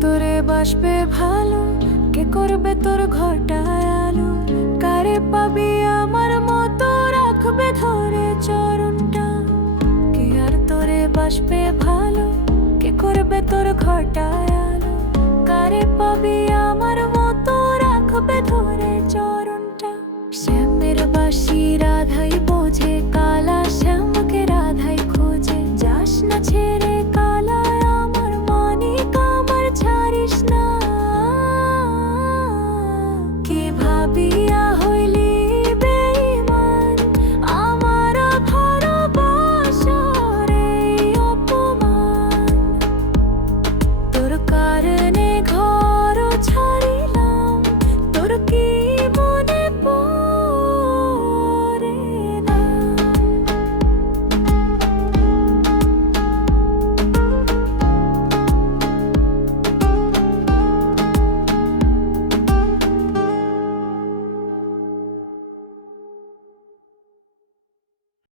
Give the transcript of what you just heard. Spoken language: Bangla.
তোরে বাসবে ভালো? কে করবে তোর ঘরটা আলো? কারে পাবি আমার মতো রাখবে ধরে চরণটা? কে আর তোরে বাসবে ভালো? কে করবে তোর ঘরটা আলো? কারে পাবি আমার